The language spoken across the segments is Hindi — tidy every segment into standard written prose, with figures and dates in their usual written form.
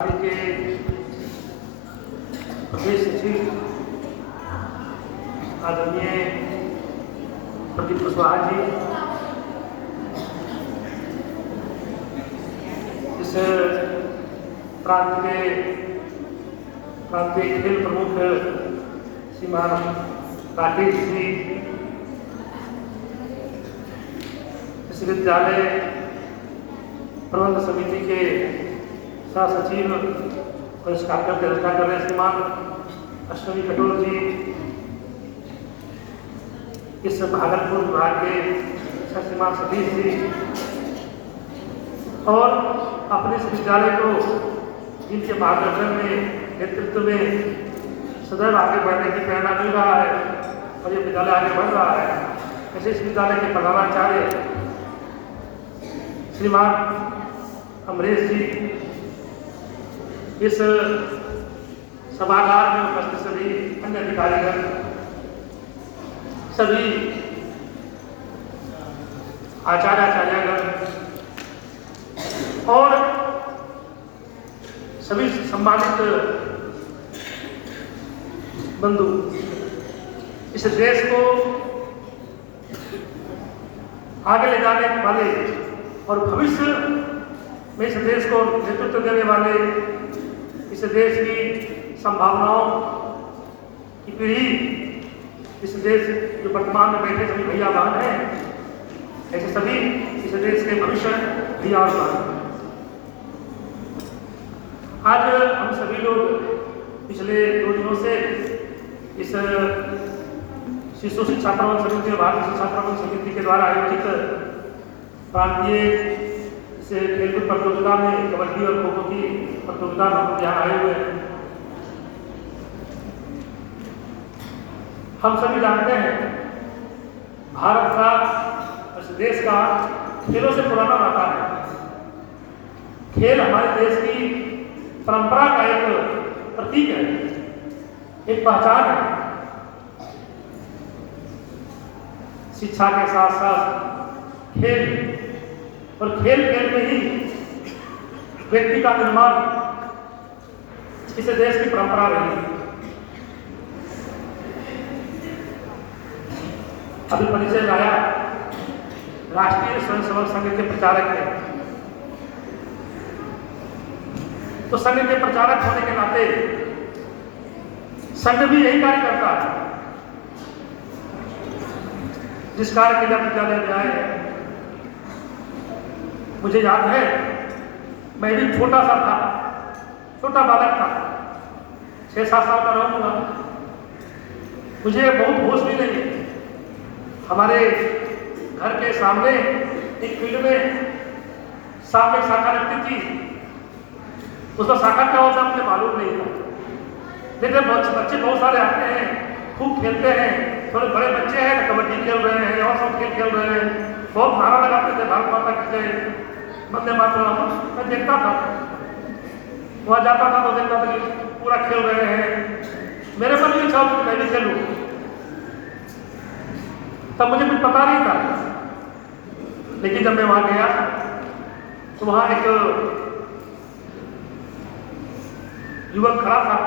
के प्रदेश सचिव आदरणीय प्रदीप कुशवाहा जी, इस प्रांत के प्रांतीय खेल प्रमुख श्रीमान राकेश जी, इस विद्यालय प्रबंध समिति के सह सचिव और इस कार्यक्रम की अध्यक्षता कर रहे श्रीमान अश्विनी कटोर जी, इस भागलपुर विभाग के श्रीमान सतीश जी, और अपने इस विद्यालय को जिनके मार्गदर्शन में नेतृत्व में सदैव आगे बढ़ने की प्रेरणा मिल रहा है और ये विद्यालय आगे बढ़ रहा है, ऐसे इस विद्यालय के प्रधानाचार्य श्रीमान अमरेश जी, इस सभागार में उपस्थित सभी अन्य अधिकारीगण, सभी आचार्यगण और सभी सम्मानित बंधु, इस देश को आगे ले जाने वाले और भविष्य में इस देश को नेतृत्व देने वाले, इस देश की संभावनाओं की पीढ़ी, इस देश जो वर्तमान में बैठे सभी भैया बहन हैं, ऐसे सभी इस देश के भविष्य भैया और बहन। आज हम सभी लोग पिछले 2 दिनों से इस शिशु शिक्षा प्रबंध समिति और भारतीय शिक्षा प्रबंध समिति के द्वारा आयोजित प्रांतीय खेलकूद प्रतियोगिता में कबड्डी और खो खो की प्रतियोगिता में हम यहाँ आए हुए हैं। हम सभी जानते हैं भारत का, इस देश का खेलों से पुराना नाता है। खेल हमारे देश की परंपरा का एक प्रतीक है, एक पहचान है। शिक्षा के साथ साथ खेल, और खेल में ही व्यक्ति का निर्माण इस देश की परंपरा रही है। अभी परिचय लाया राष्ट्रीय स्वयंसेवक संघ के प्रचारक है, तो संघ के प्रचारक होने के नाते संघ भी यही कार्य करता है जिस कार्य के लिए विद्यालय में आए हैं। मुझे याद है, मैं भी छोटा सा था, छोटा बालक था, 6-7 साल का रहूंगा, मुझे बहुत होश भी नहीं है। हमारे घर के सामने एक फील्ड में सामने शाखा लगती थी, उसका शाखा क्या होता मुझे मालूम नहीं था, लेकिन बच्चे बहुत सारे आते हैं, खूब खेलते हैं। थोड़े बड़े बच्चे हैं, कबड्डी खेल रहे हैं और सब खेल खेल रहे हैं, बहुत नारा लगाते थे, भारत माता की जय, वंदे मातरम। मैं देखता था, वहां जाता था तो देखता था कि पूरा खेल रहे हैं। मेरे मन में इच्छा होती मैं भी खेलूं, तब मुझे कुछ पता नहीं था। लेकिन जब मैं वहां गया तो वहां एक युवक खड़ा था।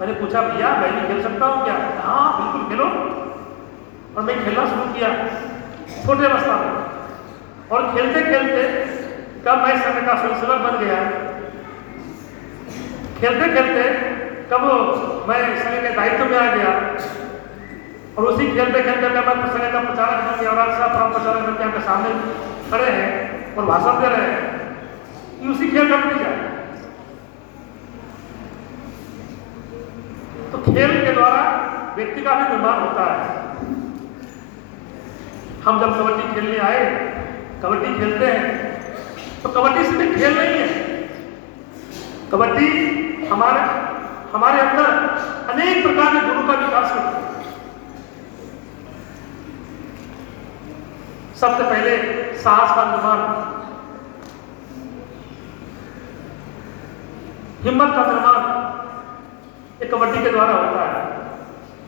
मैंने पूछा, भैया मैं भी खेल सकता हूँ क्या? हाँ बिल्कुल खेलो। और मैं खेलना शुरू किया छोटे अवस्था में, और खेलते खेलते कब मैं संघ का स्वयंसेवक बन गया, खेलते खेलते कब मैं संघ के दायित्व में आ गया, और उसी खेलते खेलते मैं संघ का प्रचारक बन गया। और साहब प्रचारक करके आपके सामने खड़े हैं और भाषण दे रहे हैं, कि उसी खेल का नतीजा। तो खेल के द्वारा व्यक्ति का भी निर्माण होता है। हम जब कबड्डी खेलने आए, कबड्डी खेलते हैं, तो कबड्डी सिर्फ खेल नहीं है, कबड्डी हमारे अंदर अनेक प्रकार के गुणों का विकास करती है। सबसे पहले साहस का निर्माण, हिम्मत का निर्माण ये कबड्डी के द्वारा होता है।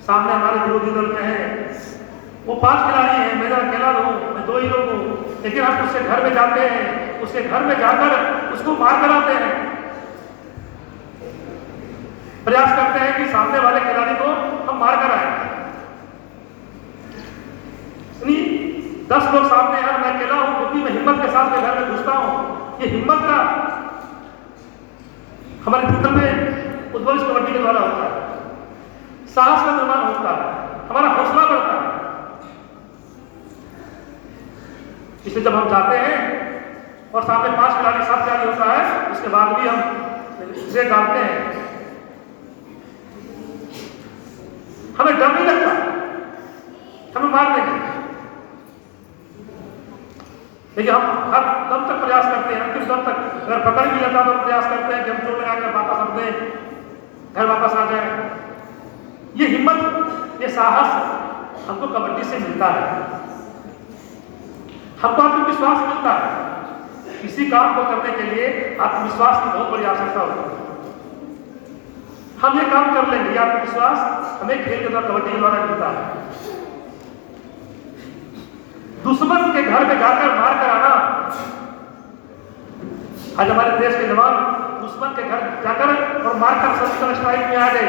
सामने हमारे विरोधी दल में है, वो 5 खिलाड़ी हैं, मैं अकेला हूँ, मैं 2 ही लोग हूँ, लेकिन हम उसके घर में जाते हैं, उसके घर में जाकर उसको मार कराते हैं। प्रयास करते हैं कि सामने वाले खिलाड़ी को हम मार कर आए। 10 लोग सामने हैं, मैं अकेला हूं, क्योंकि मैं हिम्मत के साथ घर में घुसता हूं। ये हिम्मत का हमारे भीतर में उद्भव इस कबड्डी के द्वारा होता है। साहस का निर्माण होता है, हमारा हौसला बढ़ता है। इसलिए जब हम जाते हैं और सामने 5 खिलाड़ी 7 खिलाड़ी होता है, उसके बाद भी हम इसे डालते हैं, हमें डर नहीं लगता, हमें मार देंगे। लेकिन हम हर दम तक प्रयास करते हैं, अंतिम दम तक। अगर पकड़ भी लेता तो प्रयास करते हैं कि हम चोट लगाकर वापस अपने घर वापस आ जाए। ये हिम्मत, ये साहस हमको कबड्डी से मिलता है। हमको आत्मविश्वास मिलता है। किसी काम को करने के लिए आत्मविश्वास की बहुत बड़ी आवश्यकता होती है। हम ये काम कर लेंगे, ये आत्मविश्वास हमें खेल के द्वारा, कबड्डी के द्वारा मिलता है। दुश्मन के घर में जाकर मार कर आना, आज हमारे देश के जवान दुश्मन के घर जाकर और मारकर सर्जिकल स्ट्राइक में आ गए।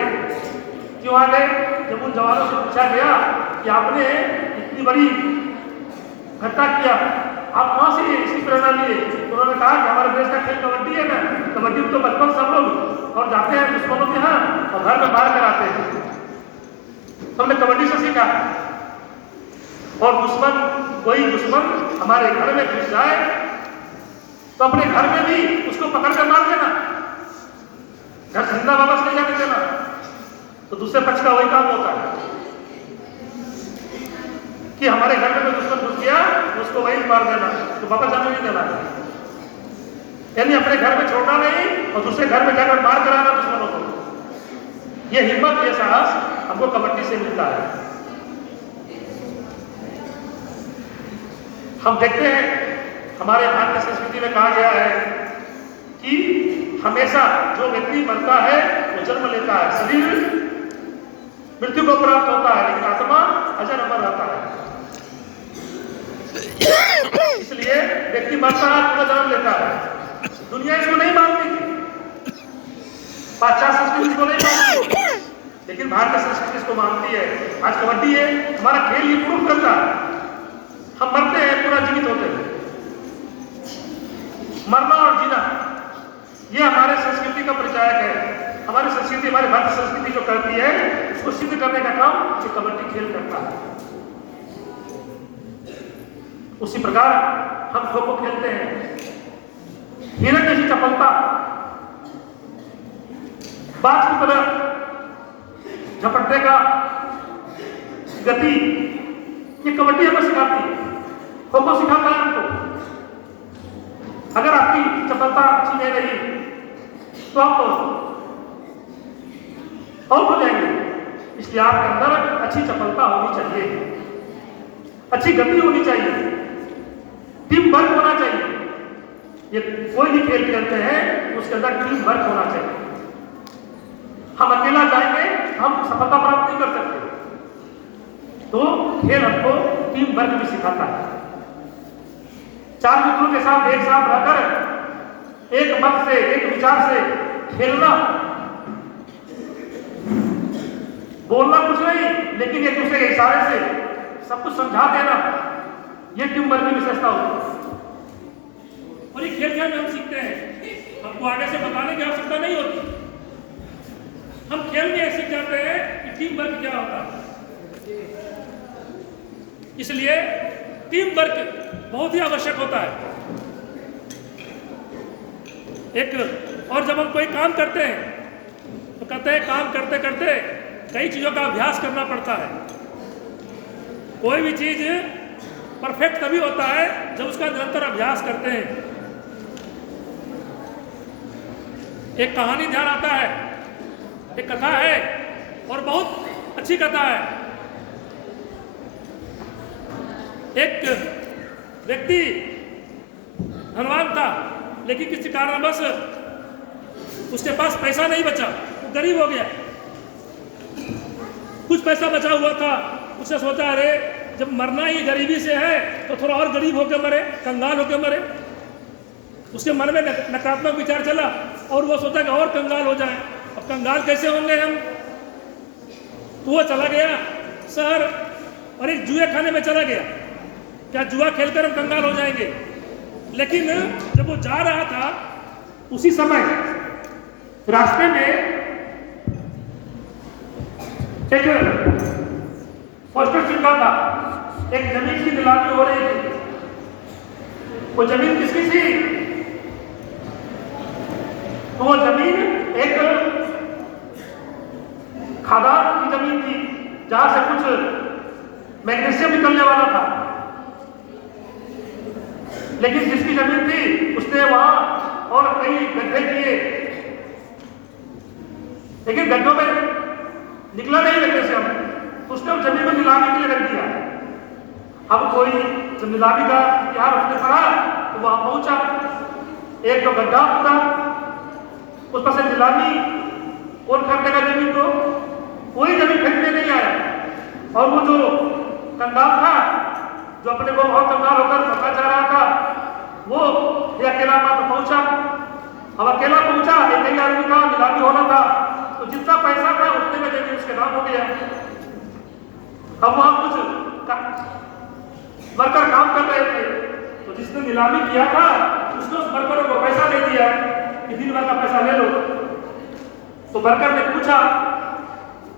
क्यों आ गए? जब उन जवानों से पूछा गया कि आपने इतनी बड़ी घटना किया, आप कहां से इसकी प्रेरणा लिए? उन्होंने कहा कि हमारे देश का खेल कबड्डी है ना, कबड्डी तो बचपन सब लोग और जाते हैं दुश्मनों के यहाँ और घर में मार कर आते हैं। हमने कबड्डी से सीखा। और दुश्मन, कोई दुश्मन हमारे घर में घुस जाए तो अपने घर में भी उसको पकड़ कर मार देना, घर जिंदा वापस नहीं जाने देना। तो दूसरे पक्ष का वही काम होता है कि हमारे घर में कोई दुश्मन घुस गया तो उसको वही मार देना, तो वापस जाने नहीं देना। यानी अपने घर में छोड़ना नहीं और दूसरे घर में जाकर मार कराना दुश्मनों को। ये हिम्मत, ये साहस हमको कबड्डी से मिलता है। हम देखते हैं हमारे भारतीय संस्कृति में कहा गया है कि हमेशा जो व्यक्ति मरता है वो जन्म लेता है, शरीर मृत्यु को प्राप्त होता है, लेकिन आत्मा अजर अमर रहता है। इसलिए व्यक्ति मरता है, पूरा जन्म लेता है। दुनिया इसको नहीं मानती, पाश्चात्य संस्कृति इसको नहीं मानती, लेकिन भारतीय संस्कृति इसको मानती है। आज कबड्डी है, हमारा खेल ये प्रूव करता है। हम मरते हैं, पूरा जीवित होते हैं। मरना और जीना ये हमारे संस्कृति का परिचायक है। हमारी संस्कृति, हमारी भारतीय संस्कृति जो करती है, उसको सिद्ध करने का काम ये कबड्डी खेल करता है। उसी प्रकार हम खो खो खेलते हैं। हिरन जैसी चपलता, बाज की तरह झपटने का गति, ये कबड्डी हमें सिखाती है, खो खो सिखाता है हमको। अगर आपकी चपलता अच्छी नहीं रही तो आप आउट हो जाएंगे। इसलिए आपके अंदर अच्छी चपलता होनी चाहिए, अच्छी गति होनी चाहिए, टीम वर्क होना चाहिए। ये कोई भी खेल खेलते हैं उसके अंदर टीम वर्क होना चाहिए। हम अकेला जाएंगे, हम सफलता प्राप्त नहीं कर सकते। तो खेल हमको टीम वर्क भी सिखाता है। 4 मित्रों के साथ एक साथ रहकर एक मत से, एक विचार से खेलना, बोलना कुछ नहीं, लेकिन एक दूसरे के इशारे से सब कुछ समझा देना, ये टीम वर्क की विशेषता होती है। और ये खेल खेल में हम सीखते हैं, हमको आगे से बताने की आवश्यकता नहीं होती। हम खेल में सीख जाते हैं कि टीम वर्क क्या होता है। इसलिए टीम वर्क बहुत ही आवश्यक होता है। एक और जब हम कोई काम करते हैं तो कहते हैं काम करते करते कई चीज़ों का अभ्यास करना पड़ता है। कोई भी चीज़ परफेक्ट तभी होता है जब उसका निरंतर अभ्यास करते हैं। एक कहानी ध्यान आता है, एक कथा है और बहुत अच्छी कथा है। एक व्यक्ति धनवान था, लेकिन किसी कारणवश उसके पास पैसा नहीं बचा, वो गरीब हो गया। कुछ पैसा बचा हुआ था, उसने सोचा अरे जब मरना ही गरीबी से है तो थोड़ा और गरीब होकर मरे, कंगाल होकर मरे। उसके मन में नकारात्मक विचार चला और वो सोचा कि और कंगाल हो जाए। अब अब कंगाल कैसे होंगे हम? तो वो चला गया शहर और एक जुए खाने में चला गया। क्या जुआ खेलकर हम कंगाल हो जाएंगे? लेकिन जब वो जा रहा था उसी समय रास्ते में एक पोस्टर चिपका था, एक जमीन की नीलामी हो रही थी। वो जमीन किसकी थी? तो वो जमीन एक खादान की जमीन थी जहां से कुछ मैग्नीशियम निकलने वाला था। लेकिन जिसकी जमीन थी उसने वहां और कई गड्ढे किए, लेकिन गड्ढों में निकला नहीं मैग्नीशियम, तो उसने उस जमीन को नीलामी के लिए रख दिया। अब कोई जब नीलामी का इतिहास उसने पढ़ा तो वहां पहुंचा, एक तो गड्ढा पूरा, उस पर से नीलामी कौन खरीदेगा जमीन को? कोई जमीन खरीदने नहीं आया। और वो जो कंगाल था, जो अपने को बहुत कंगाल होकर पता जा रहा था, वो ये अकेला मात्र पहुंचा। अब अकेला पहुंचा, एक ही आदमी का नीलामी होना था, तो जितना पैसा था उतने में जमीन उसके नाम हो गया। अब वहां कुछ वर्कर काम कर रहे थे, तो जिसने नीलामी किया था उसने उस वर्करों को पैसा दे दिया कि दिन भर का पैसा ले लो। तो वर्कर ने पूछा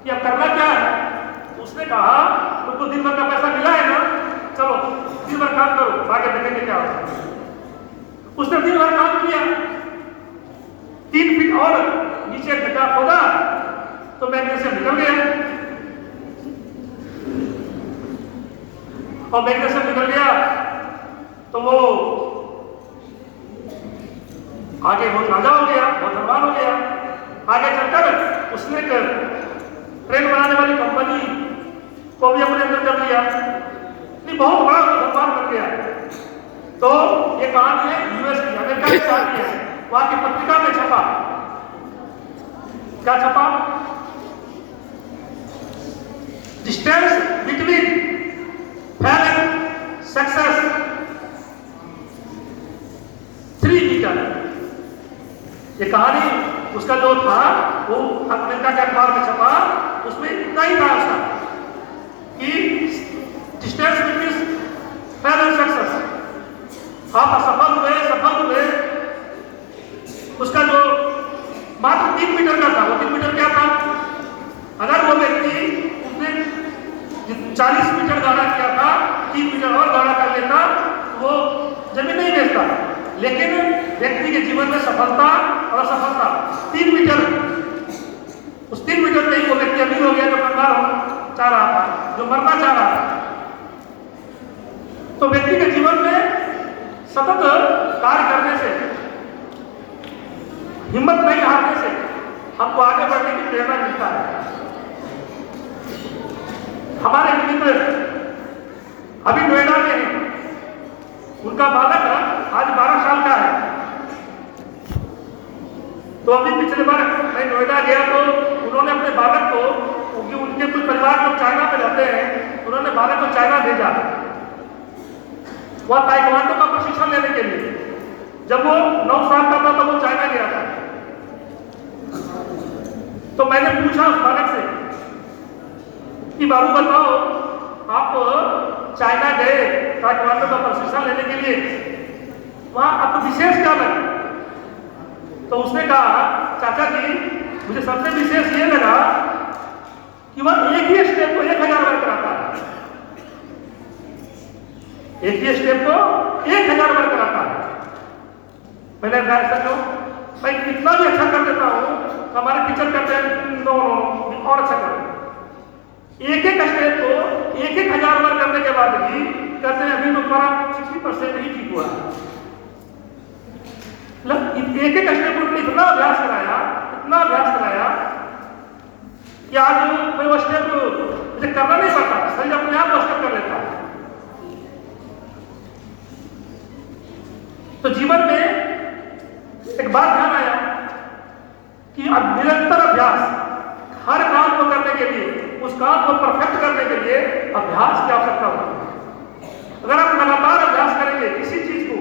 कि अब करना क्या है? तो उसने कहा तुमको दिन भर का पैसा मिला है ना, चलो दिन भर काम करो, आगे देखेंगे क्या होता है। उसने दिन भर काम किया, 3 फीट और नीचे गड्ढा खोदा तो मैग्नीशियम निकल गया। और मैग्नीशियम निकल गया तो वो आगे बहुत राजा हो गया, बहुत धनवान हो गया। आगे चलकर उसने एक ट्रेन बनाने वाली कंपनी को भी अपने अंदर कर लिया, नहीं बहुत बड़ा धनवान बन गया। तो ये कहानी है यूएस की, अमेरिका की कहानी है। वहां की पत्रिका में छपा, क्या छपा? Distance between fail and success 3 meter. ये कहानी उसका जो था वो अमेरिका के अखबार में छपा, उसमें इतना ही था उसका कि distance between fail and success, आप असफल हुए, उसका जो मात्र 3 मीटर का था। वो 3 मीटर क्या था? अगर वो व्यक्ति उसने 40 मीटर गाढ़ा किया था, 3 मीटर और गाढ़ा कर लेता, वो जमीन नहीं बेचता। लेकिन व्यक्ति के जीवन में सफलता और असफलता 3 मीटर, उस 3 मीटर में ही वो व्यक्ति अमीर हो गया जो कंगाल होना चाह रहा था, जो मरना चाह रहा था। तो व्यक्ति के जीवन में सतत कार्य करने से, हिम्मत नहीं हारने से हमको आगे बढ़ने की प्रेरणा मिलता है। हमारे मित्र अभी नोएडा में हैं, उनका बालक आज 12 साल का है। तो अभी पिछले बार मैं नोएडा गया तो उन्होंने अपने बालक को, क्योंकि उनके कुछ परिवार लोग चाइना में रहते हैं, उन्होंने बालक को चाइना भेजा वह ताइक्वांडो का प्रशिक्षण लेने के लिए। जब वो 9 साल का था तो वो चाइना गया था। तो मैंने पूछा उस बालक से कि बाबू बताओ, आप चाइना गए ताइक्वांडो का प्रशिक्षण लेने के लिए, वहां आपको विशेष क्या लगा? तो उसने कहा चाचा जी मुझे सबसे विशेष ये लगा कि वह एक ही स्टेप को 1000 बार कराता है, एक ही स्टेप को 1000 बार कराता है। मैंने कहा ऐसा क्यों? मैं कितना भी अच्छा कर देता हूं, हमारे टीचर कहते हैं नो और अच्छा करो। एक स्टेप को 1000 बार करने के बाद भी कहते हैं अभी तो तुम्हारा 60% नहीं ठीक हुआ। एक स्टेप को इतना अभ्यास कराया कि आज मैं वो स्टेप मुझे करना नहीं पड़ता, शरीर अपने आप वो स्टेप कर लेता है। तो जीवन में एक बात ध्यान आया कि निरंतर अभ्यास, हर काम को करने के लिए, उस काम को परफेक्ट करने के लिए अभ्यास की आवश्यकता होती है। अगर आप लगातार अभ्यास करेंगे किसी चीज को,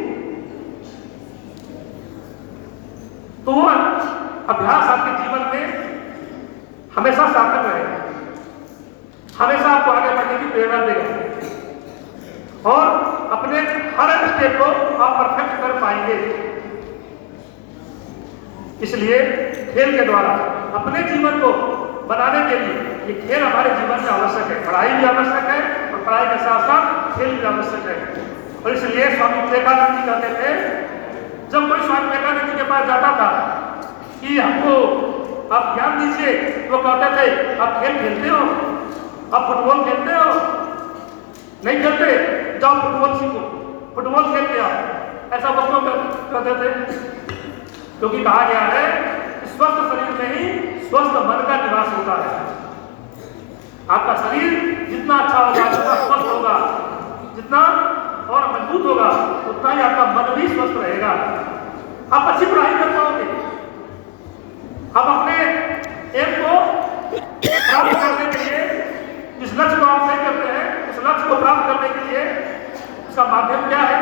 तो वो अभ्यास आपके जीवन में हमेशा सार्थक रहेगा, हमेशा आपको आगे बढ़ने की प्रेरणा देगा और अपने हर स्टेप को आप परफेक्ट कर पाएंगे। इसलिए खेल के द्वारा अपने जीवन को बनाने के लिए ये खेल हमारे जीवन में आवश्यक है। पढ़ाई भी आवश्यक है और पढ़ाई के साथ साथ खेल भी आवश्यक है। और इसलिए स्वामी विवेकानंद जी कहते थे, जब कोई स्वामी विवेकानंद जी के पास जाता था कि हमको आप ज्ञान दीजिए, तो कहते थे आप खेल खेलते हो, आप फुटबॉल खेलते हो? नहीं खेलते, जाओ फुटबॉल सीखो, फुटबॉल खेल के आओ। ऐसा बच्चों को कहते थे, क्योंकि कहा गया है स्वस्थ शरीर में ही स्वस्थ मन का निवास होता है। आपका शरीर जितना अच्छा होगा, जितना स्वस्थ होगा, जितना और मजबूत होगा, उतना ही आपका मन भी स्वस्थ रहेगा। आप अच्छी पढ़ाई कर पाओगे। आप अपने एम को प्राप्त करने के लिए, जिस लक्ष्य को आप तय करते हैं, उस लक्ष्य को प्राप्त करने के लिए उसका माध्यम क्या है?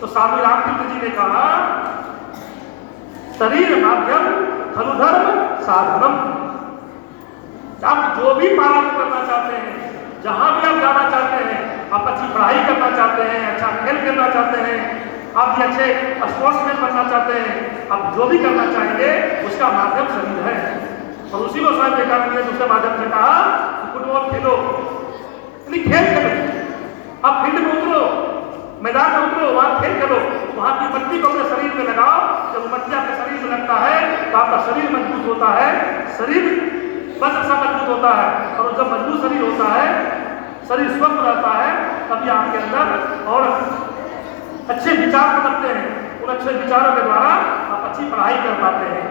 तो स्वामी रामतीर्थ जी ने कहा, शरीर माध्यम खलु धर्म साधनम। आप जो भी पालन करना चाहते हैं, जहां भी आप जाना चाहते हैं, आप अच्छी पढ़ाई करना चाहते हैं, अच्छा खेल खेलना चाहते हैं, आप भी अच्छे स्पोर्ट्समैन बनना चाहते हैं, आप जो भी करना चाहेंगे उसका माध्यम शरीर है। और उसी को स्वामी विवेकानंद ने दूसरे माध्यम से कहा फुटबॉल खेलो, यानी खेल खेलो। आप फील्ड में उतरो, मैदान में उतरो, वहां खेल खेलो, वहां की मट्टी को अपने शरीर में लगाओ। जब वो मट्टी आपके शरीर में लगता है तो आपका शरीर मजबूत होता है, शरीर बस ऐसा मजबूत होता है। और जब मजबूत शरीर होता है, शरीर स्वस्थ रहता है, तभी आपके अंदर और अच्छे विचार बनते हैं। उन अच्छे विचारों के द्वारा आप अच्छी पढ़ाई कर पाते हैं,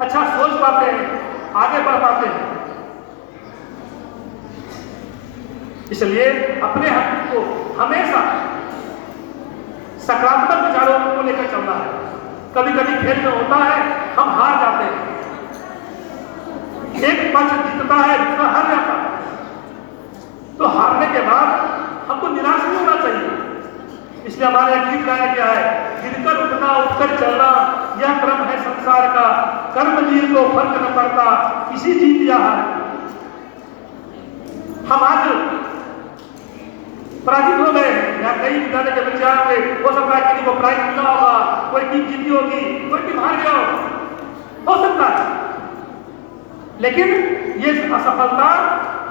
अच्छा सोच पाते हैं, आगे बढ़ पाते हैं। इसलिए अपने हक को हमेशा सकारात्मक विचारों को लेकर चलना है। कभी कभी खेल में होता है हम हार जाते हैं, एक पक्ष जीतता है, दूसरा हार जाता है, तो हारने के बाद हमको निराश नहीं होना चाहिए। इसलिए हमारे एक गीत गाया गया है, गिरकर उठना उठकर चलना यह क्रम है संसार का, कर्मवीर को फर्क न पड़ता किसी जीत या हार। हम आज पराजित हो गए या कई विद्यालय के बच्चे आए, हो सकता है किसी को प्राइज मिला होगा, कोई टीम जीती होगी, कोई टीम हार गया हो सकता है। लेकिन ये असफलता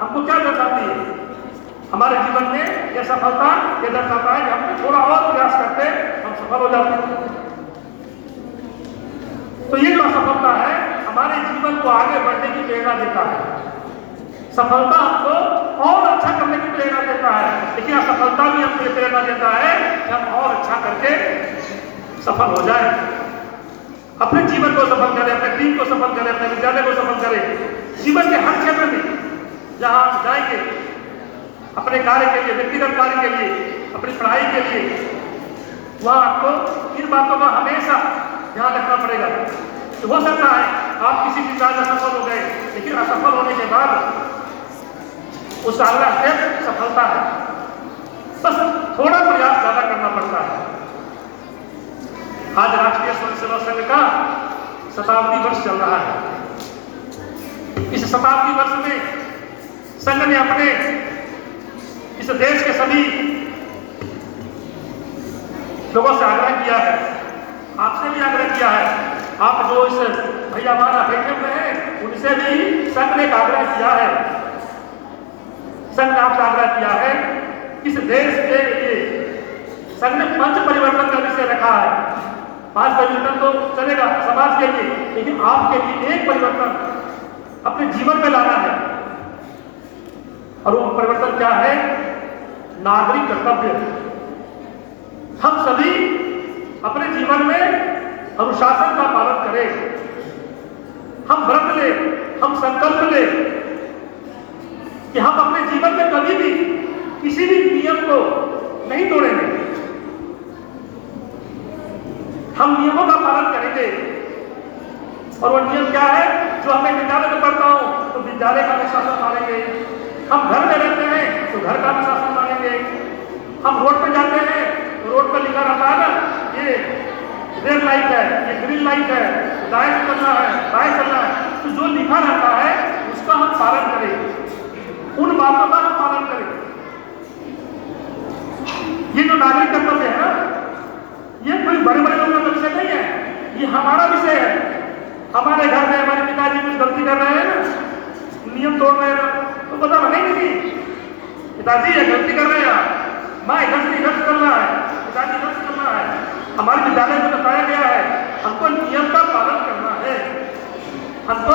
हमको क्या दर्शाती है? हमारे जीवन में यह सफलता ये दर्शाता है कि हम थोड़ा और प्रयास करते हम सफल हो जाते हैं। तो ये जो असफलता है हमारे जीवन को आगे बढ़ने की प्रेरणा देता है। सफलता हमको और अच्छा करने की प्रेरणा देता है, लेकिन असफलता भी हमको प्रेरणा देता है कि हम और अच्छा करके सफल हो जाए, अपने जीवन को सफल करें, अपने टीम को सफल करें, अपने विद्यालय को सफल करें। जीवन के हर क्षेत्र में जहां आप जाएंगे, अपने कार्य के लिए, व्यक्तिगत कार्य के लिए, अपनी पढ़ाई के लिए, वहां आपको इन बातों का हमेशा ध्यान रखना पड़ेगा। तो हो सकता है आप किसी भी कार्य में सफल हो गए, लेकिन असफल होने के बाद उस अगला स्टेप सफलता है, बस थोड़ा प्रयास ज्यादा करना पड़ता है। आज राष्ट्रीय स्वयंसेवक संघ का शताब्दी वर्ष चल रहा है। इस शताब्दी वर्ष में संघ ने अपने इस देश के सभी लोगों से आग्रह किया है, आपसे भी आग्रह किया है, आप जो इस भैया हमारा बैठे हुए हैं उनसे भी संघ ने आग्रह किया है। संघ ने आपसे आग्रह किया है, इस देश के लिए संघ ने 5 परिवर्तन का विषय रखा है। 5 परिवर्तन तो चलेगा समाज के लिए, लेकिन आपके लिए एक परिवर्तन अपने जीवन में लाना है। और वो परिवर्तन क्या है? नागरिक कर्तव्य। हम सभी अपने जीवन में अनुशासन का पालन करें, हम व्रत ले, हम संकल्प ले कि हम अपने जीवन में कभी भी किसी भी नियम को नहीं तोड़ेंगे, हम नियमों का पालन करेंगे। और वो नियम क्या है? जो हमें विद्यालय में पढ़ता हूं तो विद्यालय का अनुशासन मानेंगे, हम घर में रहते हैं तो घर का अनुशासन मानेंगे, हम रोड पे जाते हैं तो रोड पर लिखा रहता है ना, ये रेड लाइट है, ये ग्रीन लाइट है, दाएं से चलना है, बाएं चलना है, तो जो लिखा रहता है पालन करें, उन बातों का हम पालन करें। ये जो नागरिक कर्तव्य है ना, ये कोई बड़े बड़े लोगों का विषय नहीं है, ये हमारा विषय है। हमारे घर में हमारे पिताजी कुछ गलती कर रहे हैं ना, नियम तोड़ रहे हैं, तो पता नहीं कि पिताजी ये गलती कर रहे हैं, माँ इधर से इधर करना है, पिताजी इधर से करना है। हमारे विद्यालय में बताया गया है हमको नियम का पालन करना है, हमको